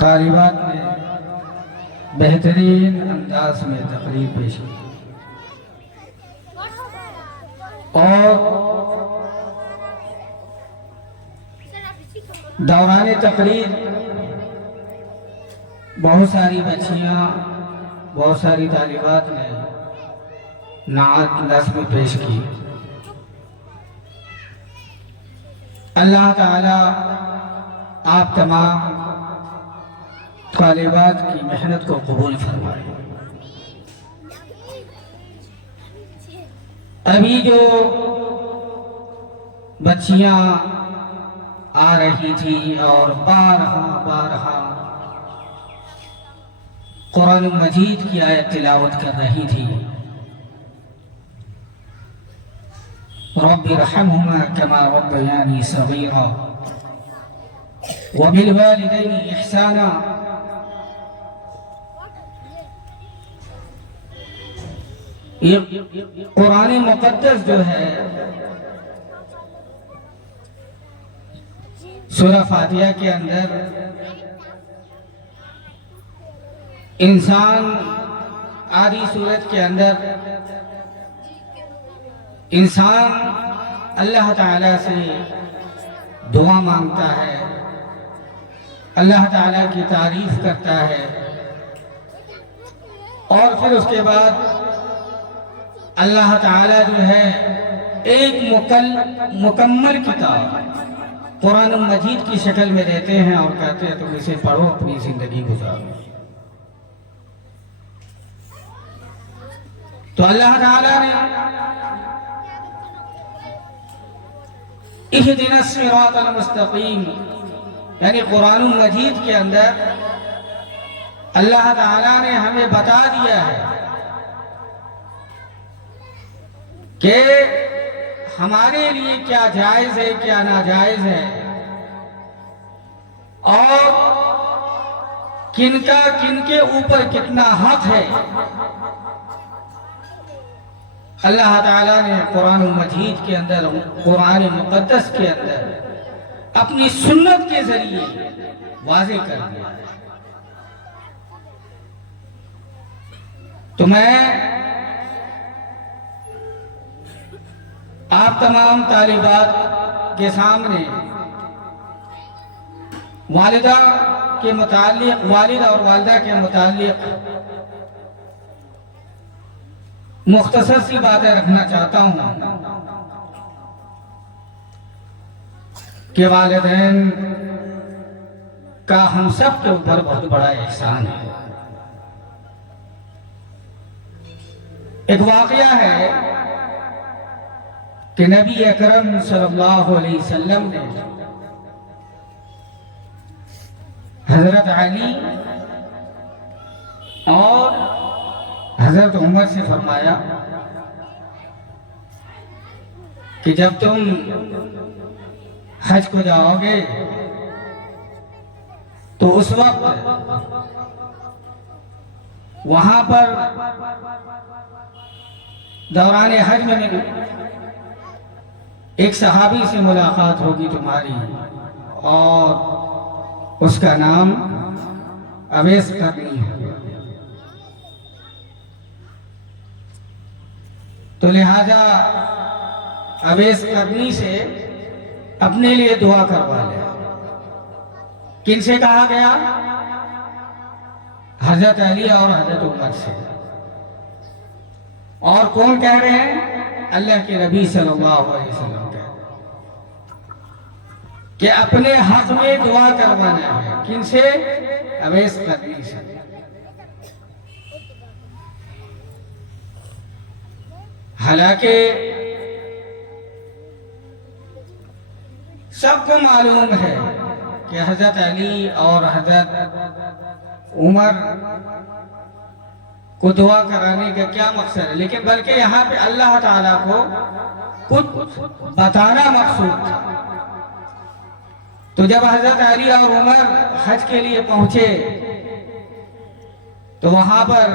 तालिबात ने बेहतरीन अंदाज में तकरीर पेश की और दौरान तकरीर बहुत सारी बच्चियाँ, बहुत सारी तालिबात ने नात नज़्म पेश की। अल्लाह ताला आप तमाम तालिबात की मेहनत को कबूल फरमाए। अभी जो बच्चियां आ रही थी और बारहा बारहा कुरान मजीद की आयत तिलावत कर रही थी, रब्बि रहमहुमा कमा रब्बयानी सगीरा व बिल वालिदैनि इहसाना। ये कुरान मुक़द्दस जो है सूरह फातिहा के अंदर इंसान आदि सूरत के अंदर इंसान अल्लाह ताला से दुआ मांगता है, अल्लाह ताला की तारीफ करता है और फिर उसके बाद अल्लाह ताला जो है एक मुकम्मल किताब कुरान मजीद की शक्ल में देते हैं और कहते हैं तुम इसे पढ़ो, अपनी जिंदगी गुजारो। तो अल्लाह ताला ने इहदिनस सिरातल मुस्तकीम यानी कुरान मजीद के अंदर अल्लाह ताला ने हमें बता दिया है कि हमारे लिए क्या जायज है, क्या नाजायज है और किनका किनके ऊपर कितना हक है। अल्लाह ताला ने कुरान मजीद के अंदर, कुरान मुक़द्दस के अंदर अपनी सुन्नत के जरिए वाज़े कर दिया। तो मैं आप तमाम तालिबात के सामने वालिदा के मुताल्लिक़, वालिद और वालिदा के मुताल्लिक़ मुख्तसर सी बातें रखना चाहता हूँ कि वालिदैन का हम सब के ऊपर बहुत बड़ा एहसान है। एक वाक़या है कि नबी अकरम सल्लल्लाहु अलैहि वसल्लम ने हजरत अली और हजरत उमर से फरमाया कि जब तुम हज को जाओगे तो उस वक्त वहां पर दौरान हज में एक सहाबी से मुलाकात होगी तुम्हारी और उसका नाम अवैस करनी है। तो लिहाजा अवैस करनी से अपने लिए दुआ करवा ले। किन से कहा गया? हजरत अली और हजरत उमर से। और कौन कह रहे हैं? अल्लाह के नबी सल्लल्लाहु अलैहि वसल्लम कि अपने हक में दुआ करवाना है। किन से? अवैस करनी से। हालांकि सबको मालूम है कि हजरत अली और हजरत उमर को दुआ कराने का क्या मकसद है, लेकिन बल्कि यहाँ पे अल्लाह ताला को कुछ बताना मकसूद था। तो जब हजरत अली और उमर हज के लिए पहुंचे तो वहां पर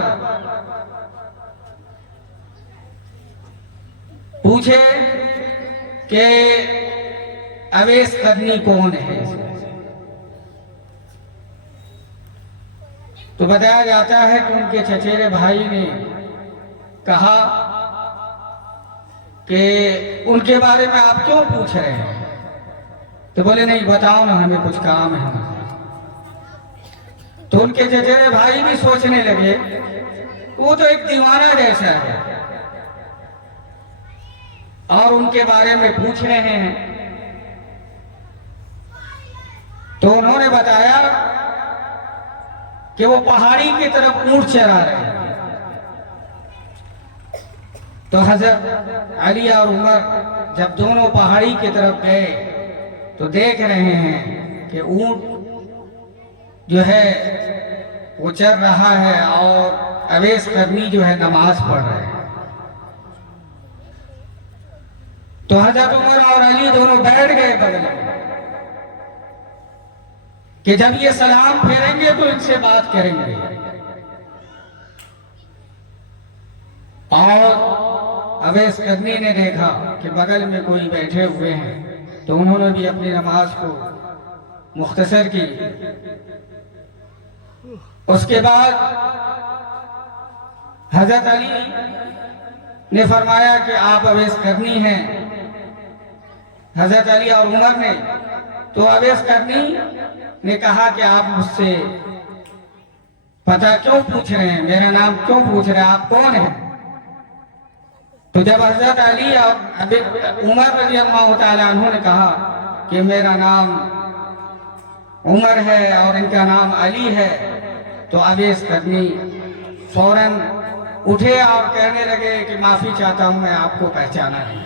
पूछे कि अवैस करनी कौन है। तो बताया जाता है कि उनके चचेरे भाई ने कहा कि उनके बारे में आप क्यों पूछ रहे हैं? तो बोले नहीं बताओ ना, हमें कुछ काम है। तो उनके चचेरे भाई भी सोचने लगे वो तो एक दीवाना जैसा है और उनके बारे में पूछ रहे हैं। तो उन्होंने बताया कि वो पहाड़ी की तरफ ऊंट चरा रहे हैं। तो हजरत अली और उमर जब दोनों पहाड़ी की तरफ गए तो देख रहे हैं कि ऊंट जो है वो चल रहा है और अवैस करनी जो है नमाज पढ़ रहे हैं। तो हजरत उमर और अली दोनों बैठ गए बगल में कि जब ये सलाम फेरेंगे तो इनसे बात करेंगे। और अवैस करनी ने देखा कि बगल में कोई बैठे हुए हैं तो उन्होंने भी अपनी नमाज को मुख्तसर की। उसके बाद हजरत अली ने फरमाया कि आप अवैस करनी हैं। हजरत अली और उमर ने तो अवैस करनी ने कहा कि आप मुझसे पता क्यों पूछ रहे हैं, मेरा नाम क्यों पूछ रहे हैं, आप कौन हैं? तो जब हजरत अली और उमर रज़ियल्लाहु तआला अन्हु ने कहा कि मेरा नाम उमर है और इनका नाम अली है, तो अवैस करनी फौरन उठे और कहने लगे कि माफी चाहता हूं, मैं आपको पहचाना नहीं,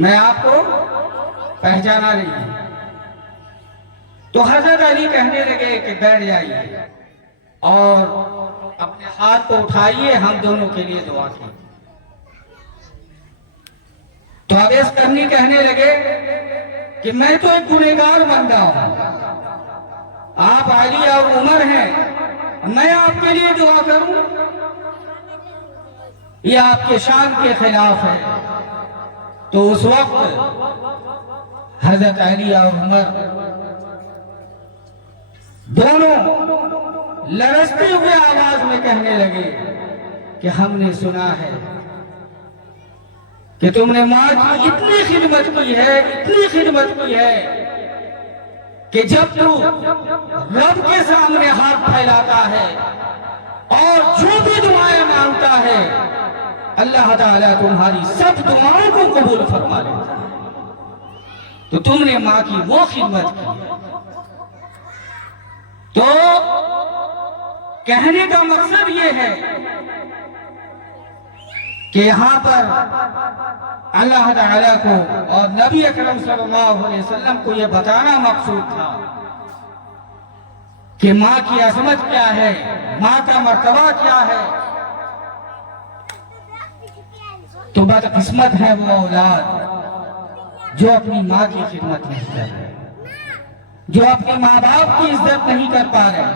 मैं आपको पहचाना नहीं। तो हजरत अली कहने लगे कि बैठ जाइए और अपने हाथ को उठाइए, हम दोनों के लिए दुआ की। तो अवैस करनी कहने लगे कि मैं तो एक गुनहगार बंदा हूं, आप अली और उमर हैं, मैं आपके लिए दुआ करूं, ये आपके शान के खिलाफ है। तो उस वक्त हजरत अली और उमर दोनों लरजते हुए आवाज में कहने लगे कि हमने सुना है कि तुमने माँ की इतनी खिदमत की है, इतनी खिदमत की है कि जब तू रब के सामने हाथ फैलाता है और जो भी दुआएं मांगता है अल्लाह ताला तुम्हारी सब दुआओं को कबूल फरमा लेता है। तो तुमने माँ की वो खिदमत की। तो कहने का मकसद ये है कि यहाँ पर अल्लाह ताला को और नबी अकरम सल्लल्लाहु अलैहि वसल्लम को यह बताना मकसूद था कि माँ की अजमत क्या है, माँ का मर्तबा क्या है। तो बदकिस्मत है वो औलाद जो अपनी माँ की खिदमत नहीं कर रहे, जो अपने माँ बाप की इज्जत नहीं कर पा रहे।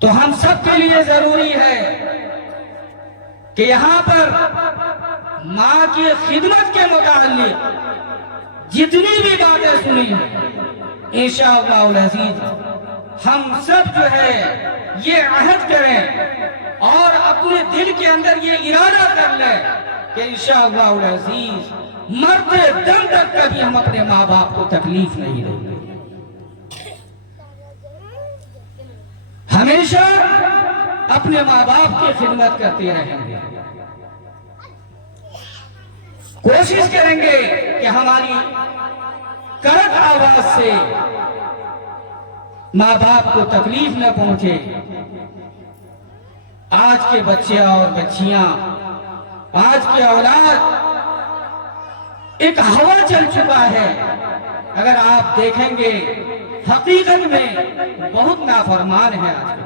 तो हम सब के लिए जरूरी है कि यहाँ पर माँ की खिदमत के मुताल्लिक जितनी भी बातें सुनी इंशाअल्लाह अज़ीज़ हम सब जो है ये अहद करें और अपने दिल के अंदर ये इरादा कर लें कि इंशाअल्लाह अज़ीज़ मरते दम तक कभी हम अपने माँ बाप को तकलीफ नहीं देंगे। हमेशा अपने माँ बाप की खिदमत करते रहेंगे, कोशिश करेंगे कि हमारी कड़क आवाज से माँ बाप को तकलीफ न पहुंचे। आज के बच्चे और बच्चियां, आज की औलाद एक हवा चल चुका है। अगर आप देखेंगे हकीकत में बहुत नाफरमान है आज के।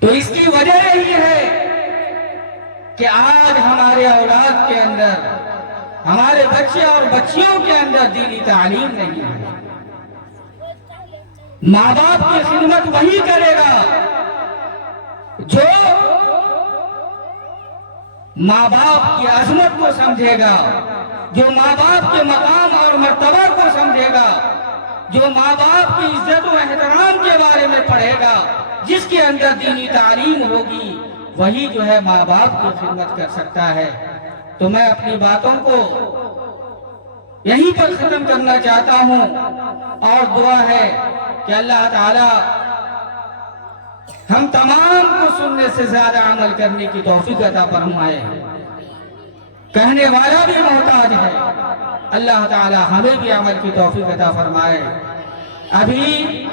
तो इसकी वजह यही है कि आज हमारे औलाद के अंदर, हमारे बच्चे और बच्चियों के अंदर दीनी तालीम नहीं है। माँ बाप की खिदमत वही करेगा जो माँ बाप की अजमत को समझेगा, जो माँ बाप के मकाम और मर्तबा को समझेगा, जो माँ बाप की इज्जत व एहतराम के बारे में पढ़ेगा, जिसके अंदर दीनी तालीम होगी, वही जो है माँ बाप की खिदमत कर सकता है। तो मैं अपनी बातों को यहीं पर खत्म करना चाहता हूँ और दुआ है कि अल्लाह ताला हम तमाम को सुनने से ज्यादा अमल करने की तौफीक अता फरमाए। कहने वाला भी मोहताज है, अल्लाह ताला हमें भी अमल की तौफीक अता फरमाए। अभी